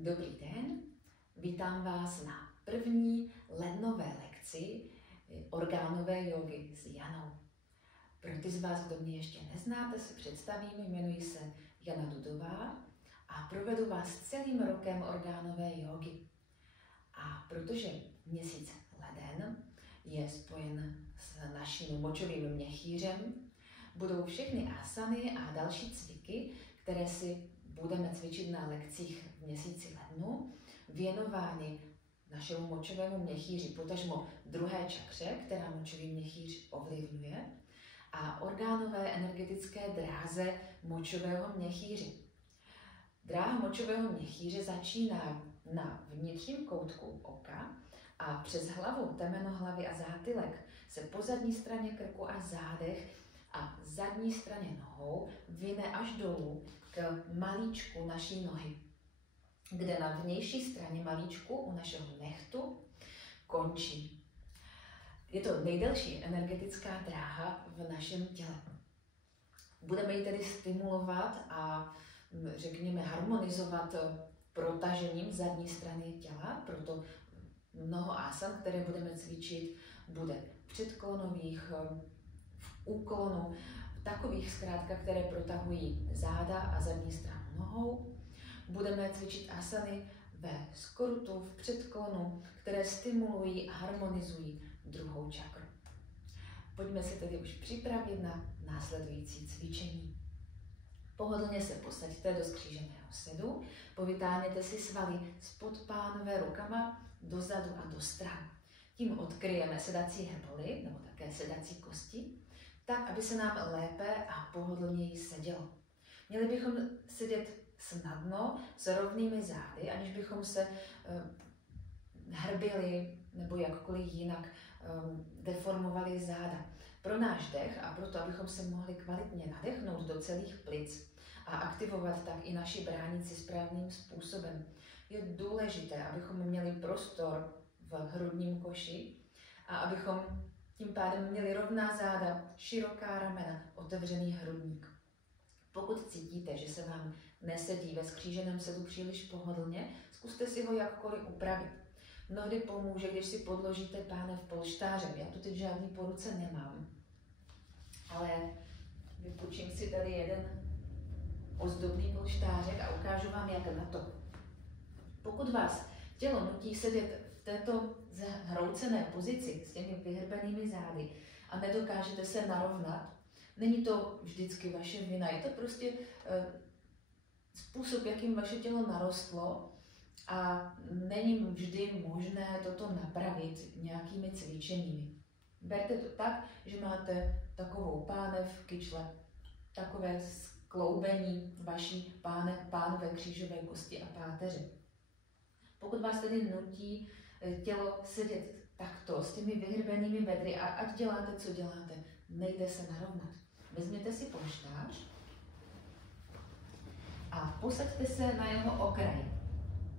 Dobrý den, vítám vás na první lednové lekci orgánové jógy s Janou. Pro ty z vás, kdo mě ještě neznáte, se představím, jmenuji se Jana Dudová a provedu vás celým rokem orgánové jógy. A protože měsíc leden je spojen s naším močovým měchýřem, budou všechny asany a další cviky, které si budeme cvičit na lekcích v měsíci lednu, věnovány našemu močovému měchýři, potažmo druhé čakře, která močový měchýř ovlivňuje, a orgánové energetické dráze močového měchýře. Dráha močového měchýře začíná na vnitřním koutku oka a přes hlavu, temeno hlavy a zátylek se po zadní straně krku a zádech a zadní straně nohou vyne až dolů k malíčku naší nohy, kde na vnější straně malíčku u našeho nehtu končí. Je to nejdelší energetická dráha v našem těle. Budeme ji tedy stimulovat a řekněme harmonizovat protažením zadní strany těla, proto mnoho asan, které budeme cvičit, bude předklonových, v úklonu, takových zkrátka, které protahují záda a zadní stranu nohou. Budeme cvičit asany ve skrutu, v předklonu, které stimulují a harmonizují druhou čakru. Pojďme se tedy už připravit na následující cvičení. Pohodlně se posaďte do skříženého sedu, povytáhněte si svaly spod pánve rukama dozadu a do stran. Tím odkryjeme sedací hrboly, nebo také sedací kosti, tak, aby se nám lépe a pohodlněji sedělo. Měli bychom sedět snadno, s rovnými zády, aniž bychom se hrbili nebo jakkoliv jinak deformovali záda. Pro náš dech a proto, abychom se mohli kvalitně nadechnout do celých plic a aktivovat tak i naši bránici správným způsobem, je důležité, abychom měli prostor v hrudním koši a abychom tím pádem měli rovná záda, široká ramena, otevřený hrudník. Pokud cítíte, že se vám nesedí ve skříženém sedu příliš pohodlně, zkuste si ho jakkoliv upravit. Mnohdy pomůže, když si podložíte pánev polštářem. Já tu teď žádný po ruce nemám, ale vypůjčím si tady jeden ozdobný polštářek a ukážu vám, jak na to. Pokud vás tělo nutí sedět v této zhroucené pozici s těmi vyhrbenými zády a nedokážete se narovnat, není to vždycky vaše vina, je to prostě způsob, jakým vaše tělo narostlo a není vždy možné toto napravit nějakými cvičeními. Berte to tak, že máte takovou pánev, kyčle, takové skloubení vaší pánve křížové kosti a páteře. Pokud vás tedy nutí tělo sedět takto s těmi vyhrbenými bedry a ať děláte, co děláte, nejde se narovnat. Vezměte si polštář a posaďte se na jeho okraj.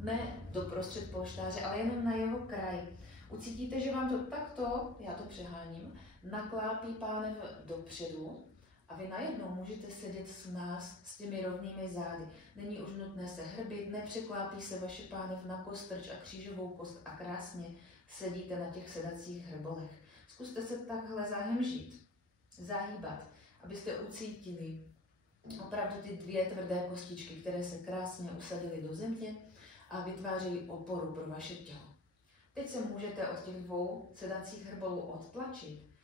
Ne doprostřed polštáře, ale jenom na jeho kraj. Ucítíte, že vám to takto, já to přeháním, naklápí pánev dopředu a vy najednou můžete sedět s nás s těmi rovnými zády. Není už nutné se hrbit, nepřeklápí se vaše pánev na kostrč a křížovou kost a krásně sedíte na těch sedacích hrbolech. Zkuste se takhle zahemžít, zahýbat, abyste ucítili opravdu ty dvě tvrdé kostičky, které se krásně usadily do země a vytvářejí oporu pro vaše tělo. Teď se můžete od těch dvou sedacích hrbolů odtlačit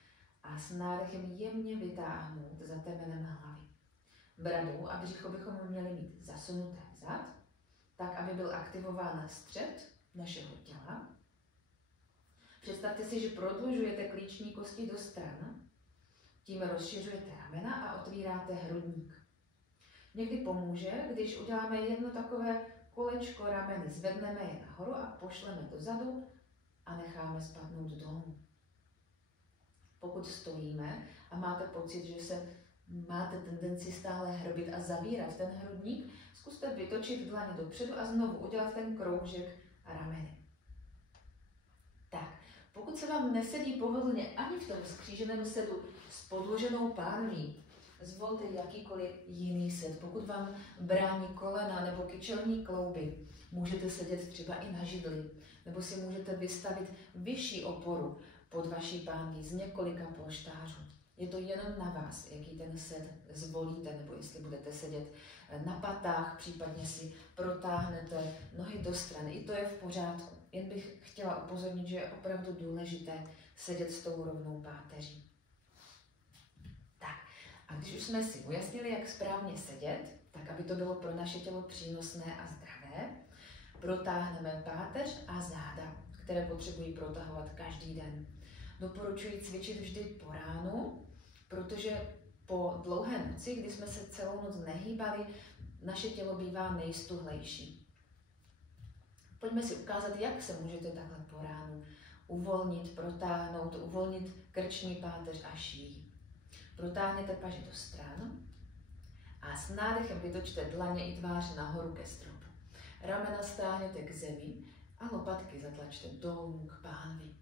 a s nádechem jemně vytáhnout za temenem hlavy. Bradu a břicho bychom měli mít zasunuté vzad, tak, aby byl aktivován střed našeho těla. Představte si, že prodlužujete klíční kosti do stran, tím rozšiřujete ramena a otvíráte hrudník. Někdy pomůže, když uděláme jedno takové kolečko rameny, zvedneme je nahoru a pošleme dozadu a necháme spadnout dolů. Pokud stojíme a máte pocit, že se máte tendenci stále hrbit a zavírat ten hrudník, zkuste vytočit dlaně dopředu a znovu udělat ten kroužek rameny. Tak, pokud se vám nesedí pohodlně ani v tom skříženém sedu s podloženou pánví, zvolte jakýkoliv jiný set. Pokud vám brání kolena nebo kyčelní klouby, můžete sedět třeba i na židli, nebo si můžete vystavit vyšší oporu pod vaší pánví z několika polštářů. Je to jenom na vás, jaký ten set zvolíte, nebo jestli budete sedět na patách, případně si protáhnete nohy do strany. I to je v pořádku. Jen bych chtěla upozornit, že je opravdu důležité sedět s tou rovnou páteří. Tak, a když už jsme si ujasnili, jak správně sedět, tak aby to bylo pro naše tělo přínosné a zdravé, protáhneme páteř a záda, které potřebují protahovat každý den. Doporučuji cvičit vždy po ránu, protože po dlouhé noci, kdy jsme se celou noc nehýbali, naše tělo bývá nejstuhlejší. Pojďme si ukázat, jak se můžete takhle po ránu uvolnit, protáhnout, uvolnit krční páteř a šíji. Protáhněte paže do stran a s nádechem vytočte dlaně i tvář nahoru ke stropu. Ramena stáhněte k zemi a lopatky zatlačte dolů k pánvi.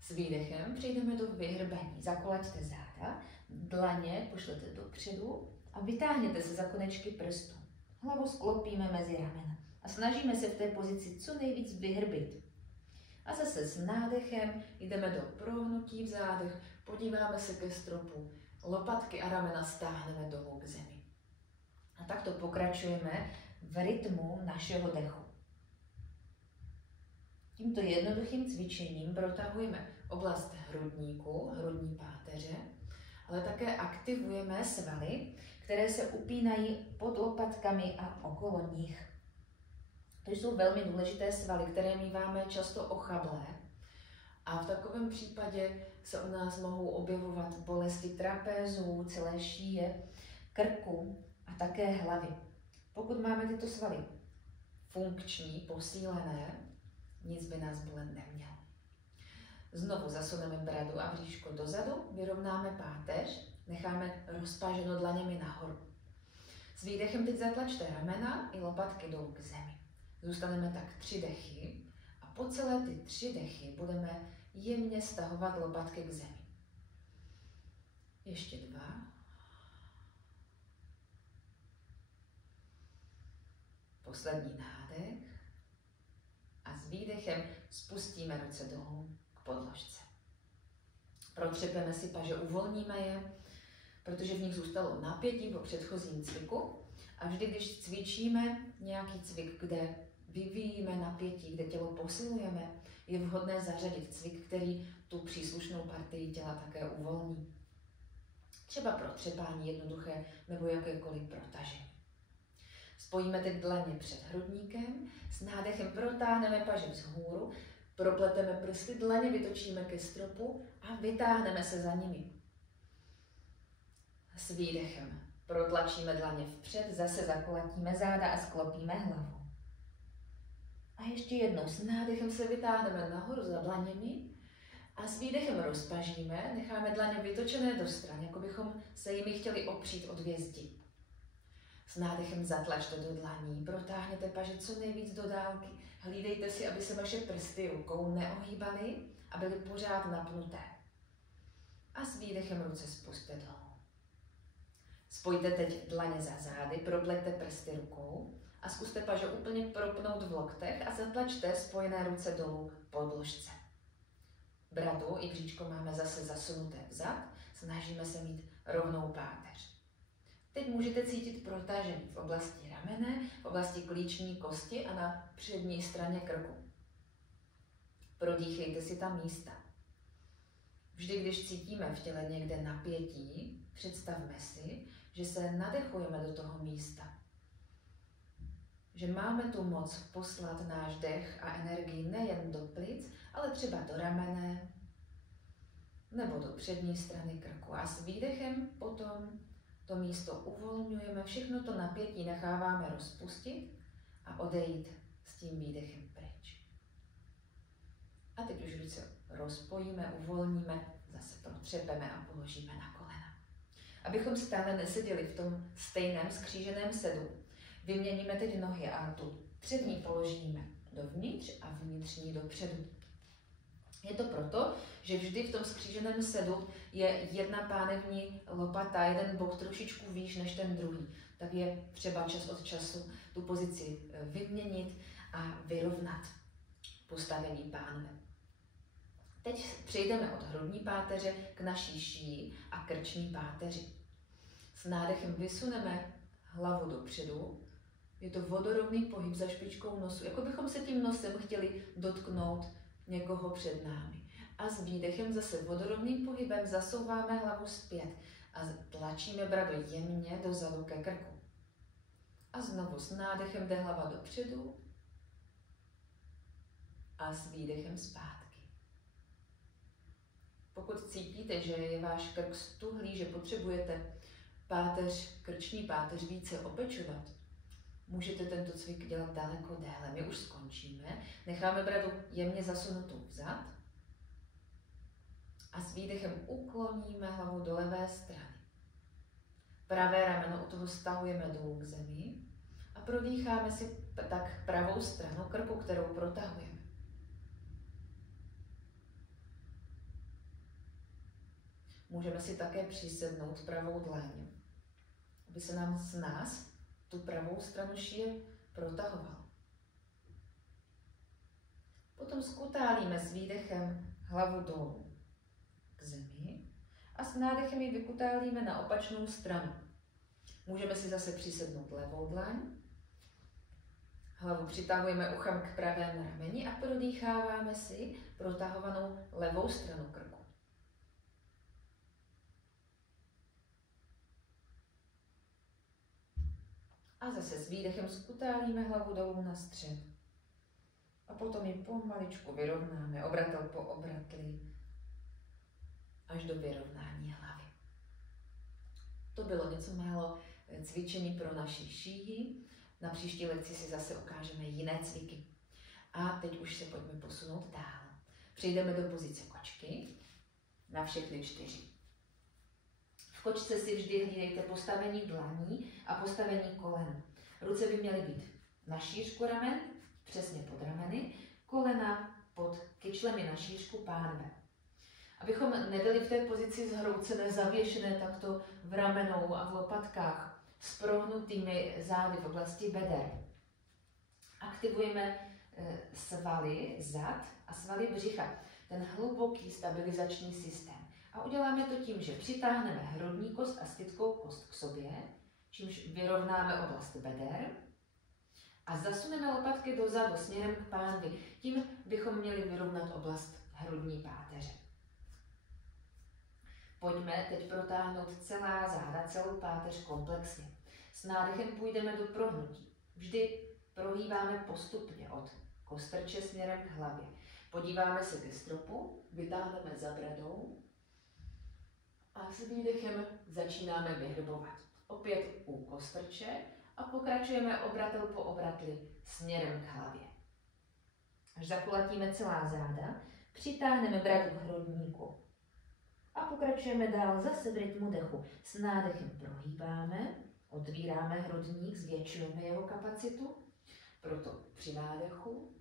S výdechem přejdeme do vyhrbení. Zakolaďte záda, dlaně pošlete dopředu a vytáhněte se za konečky prstů. Hlavu sklopíme mezi ramena a snažíme se v té pozici co nejvíc vyhrbit. A zase s nádechem jdeme do prohnutí v zádech, podíváme se ke stropu, lopatky a ramena stáhneme dolů k zemi. A takto pokračujeme v rytmu našeho dechu. Tímto jednoduchým cvičením protahujeme oblast hrudníku, hrudní páteře, ale také aktivujeme svaly, které se upínají pod lopatkami a okolo nich. To jsou velmi důležité svaly, které míváme často ochablé a v takovém případě se u nás mohou objevovat bolesti trapézů, celé šíje, krku a také hlavy. Pokud máme tyto svaly funkční, posílené, nic by nás bolet nemělo. Znovu zasuneme bradu a bříško dozadu, vyrovnáme páteř, necháme rozpáženo dlaněmi nahoru. S výdechem teď zatlačte ramena i lopatky dolů k zemi. Zůstaneme tak 3 dechy a po celé ty 3 dechy budeme jemně stahovat lopatky k zemi. Ještě 2. Poslední nádech. A s výdechem spustíme ruce dolů k podložce. Protřepeme si paže, uvolníme je, protože v nich zůstalo napětí po předchozím cviku. A vždy, když cvičíme nějaký cvik, kde vyvíjíme napětí, kde tělo posilujeme, je vhodné zařadit cvik, který tu příslušnou partii těla také uvolní. Třeba protřepání jednoduché nebo jakékoliv protažení. Spojíme teď dlaně před hrudníkem, s nádechem protáhneme paže vzhůru, propleteme prsty, dlaně vytočíme ke stropu a vytáhneme se za nimi. S výdechem protlačíme dlaně vpřed, zase zakolatíme záda a sklopíme hlavu. A ještě jednou s nádechem se vytáhneme nahoru za dlaněmi a s výdechem rozpažíme, necháme dlaně vytočené do stran, jako bychom se jimi chtěli opřít o 2 zdi. S nádechem zatlačte do dlaní, protáhněte paže co nejvíc do dálky. Hlídejte si, aby se vaše prsty rukou neohýbaly a byly pořád napnuté. A s výdechem ruce spusťte dolů. Spojte teď dlaně za zády, propleťte prsty rukou a zkuste paže úplně propnout v loktech a zatlačte spojené ruce dolů k podložce. Bradu i bříčko máme zase zasunuté vzad, snažíme se mít rovnou páteř. Teď můžete cítit protažení v oblasti ramene, v oblasti klíční kosti a na přední straně krku. Prodýchejte si ta místa. Vždy, když cítíme v těle někde napětí, představme si, že se nadechujeme do toho místa. Že máme tu moc poslat náš dech a energii nejen do plic, ale třeba do ramene nebo do přední strany krku. A s výdechem potom to místo uvolňujeme, všechno to napětí necháváme rozpustit a odejít s tím výdechem pryč. A teď už ruce rozpojíme, uvolníme, zase protřepeme a položíme na kolena. Abychom stále neseděli v tom stejném skříženém sedu, vyměníme teď nohy a tu přední položíme dovnitř a vnitřní dopředu. Je to proto, že vždy v tom skříženém sedu je jedna pánevní lopata, jeden bok trošičku výš než ten druhý. Tak je třeba čas od času tu pozici vyměnit a vyrovnat postavení pánve. Teď přejdeme od hrudní páteře k naší šíji a krční páteři. S nádechem vysuneme hlavu dopředu. Je to vodorovný pohyb za špičkou nosu, jako bychom se tím nosem chtěli dotknout někoho před námi. A s výdechem zase vodorovným pohybem zasouváme hlavu zpět a tlačíme brado jemně dozadu ke krku. A znovu s nádechem jde hlava dopředu a s výdechem zpátky. Pokud cítíte, že je váš krk stuhlý, že potřebujete krční páteř více opečovat, můžete tento cvik dělat daleko déle. My už skončíme. Necháme bradu jemně zasunutou vzad a s výdechem ukloníme hlavu do levé strany. Pravé rameno u toho stahujeme dolů k zemi a prodýcháme si tak pravou stranu krku, kterou protahujeme. Můžeme si také přisednout pravou dlaň, aby se nám z nás tu pravou stranu šíje protahoval. Potom skutálíme s výdechem hlavu dolů k zemi a s nádechem ji vykutálíme na opačnou stranu. Můžeme si zase přisednout levou dlaň, hlavu přitahujeme uchem k pravému rameni a prodýcháváme si protahovanou levou stranu krku. A zase s výdechem skutálíme hlavu dolů na střed. A potom ji pomaličku vyrovnáme, obratel po obratli, až do vyrovnání hlavy. To bylo něco málo cvičení pro naši šíji. Na příští lekci si zase ukážeme jiné cviky. A teď už se pojďme posunout dál. Přejdeme do pozice kočky na všechny 4. V kočce si vždy hlídejte postavení dlaní a postavení kolen. Ruce by měly být na šířku ramen, přesně pod rameny, kolena pod kyčlemi na šířku pánve. Abychom nebyli v té pozici zhroucené, zavěšené takto v ramenou a v lopatkách, s prohnutými zády v oblasti beder. Aktivujeme svaly zad a svaly břicha, ten hluboký stabilizační systém. A uděláme to tím, že přitáhneme hrudní kost a stytkou kost k sobě, čímž vyrovnáme oblast beder a zasuneme lopatky dozadu směrem k pánvi. Tím bychom měli vyrovnat oblast hrudní páteře. Pojďme teď protáhnout celá záda, celou páteř komplexně. S nádechem půjdeme do prohnutí. Vždy prohýbáme postupně od kostrče směrem k hlavě. Podíváme se ke stropu, vytáhneme za bradou a s výdechem začínáme vyhrbovat. Opět u kostrče a pokračujeme obratel po obratli směrem k hlavě. Až zakulatíme celá záda, přitáhneme bradu k hrudníku. A pokračujeme dál zase v rytmu dechu. S nádechem prohýbáme, otvíráme hrudník, zvětšujeme jeho kapacitu, proto při nádechu.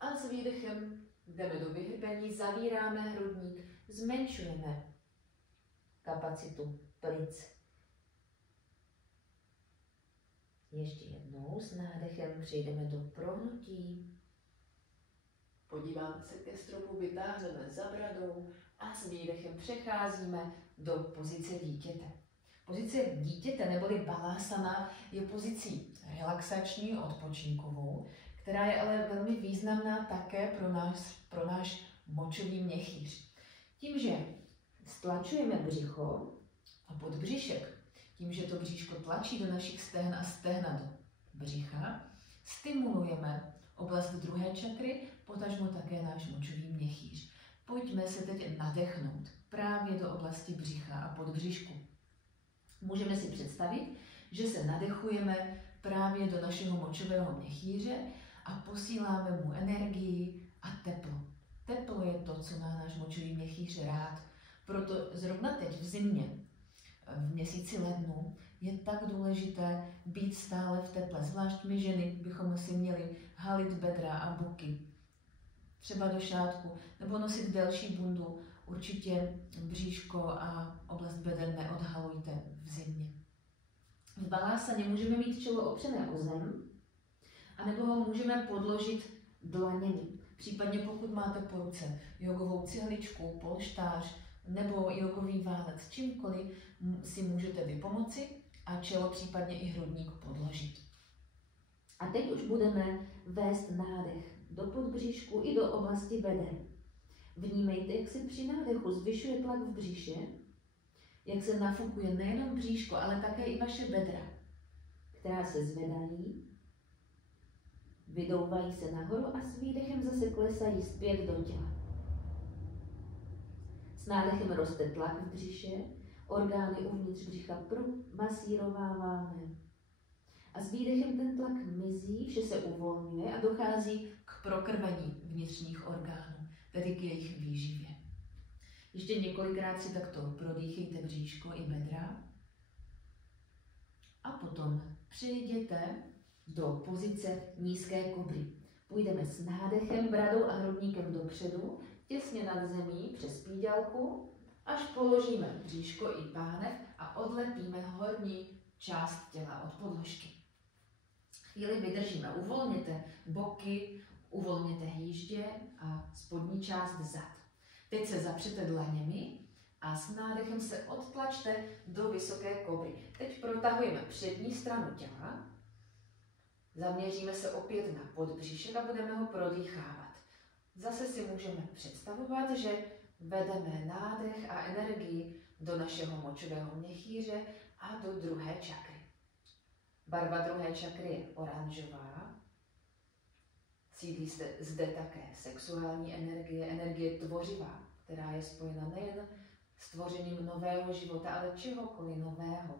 A s výdechem jdeme do vyhrbení, zavíráme hrudník, zmenšujeme kapacitu plic. Ještě jednou s nádechem přejdeme do prohnutí. Podíváme se ke stropu, vytáhneme za bradou a s výdechem přecházíme do pozice dítěte. Pozice dítěte neboli balásana je pozicí relaxační, odpočinkovou, která je ale velmi významná také pro náš močový měchýř. Tím, že stlačujeme břicho a podbřišek, tím, že to bříško tlačí do našich stehn a stehna do břicha, stimulujeme oblast druhé čakry, potažmo také náš močový měchýř. Pojďme se teď nadechnout právě do oblasti břicha a podbřišku. Můžeme si představit, že se nadechujeme právě do našeho močového měchýře a posíláme mu energii a teplo. Teplo je to, co má náš močový měchýř rád. Proto zrovna teď v zimě, v měsíci lednu, je tak důležité být stále v teple. Zvlášť my ženy bychom si měli halit bedra a boky třeba do šátku, nebo nosit delší bundu. Určitě bříško a oblast beden neodhalujte v zimě. V balásaně můžeme mít čelo opřené o zem, anebo ho můžeme podložit dlaněmi. Případně pokud máte po ruce jogovou cihličku, polštář nebo jogový válec, čímkoliv si můžete vypomoci a čelo, případně i hrudník podložit. A teď už budeme vést nádech do podbříšku i do oblasti beden. Vnímejte, jak se při nádechu zvyšuje tlak v břiše, jak se nafukuje nejenom bříško, ale také i vaše bedra, která se zvedají, vydouvají se nahoru a s výdechem zase klesají zpět do těla. S nádechem roste tlak v břiše, orgány uvnitř břicha masírováváme. A s výdechem ten tlak mizí, vše se uvolňuje a dochází k prokrvení vnitřních orgánů, tedy k jejich výživě. Ještě několikrát si takto prodýchejte bříško i bedra a potom přejděte do pozice nízké kobry. Půjdeme s nádechem, bradou a hrudníkem dopředu, těsně nad zemí přes píďalku, až položíme bříško i pánev a odlepíme horní část těla od podložky. Chvíli vydržíme, uvolněte boky, uvolněte hýždě a spodní část zad. Teď se zapřete dlaněmi a s nádechem se odtlačte do vysoké kobry. Teď protahujeme přední stranu těla, zaměříme se opět na podbříšek a budeme ho prodýchávat. Zase si můžeme představovat, že vedeme nádech a energii do našeho močového měchýře a do druhé čakry. Barva druhé čakry je oranžová. Sídlí zde také sexuální energie, energie tvořivá, která je spojena nejen s tvořením nového života, ale čehokoliv nového,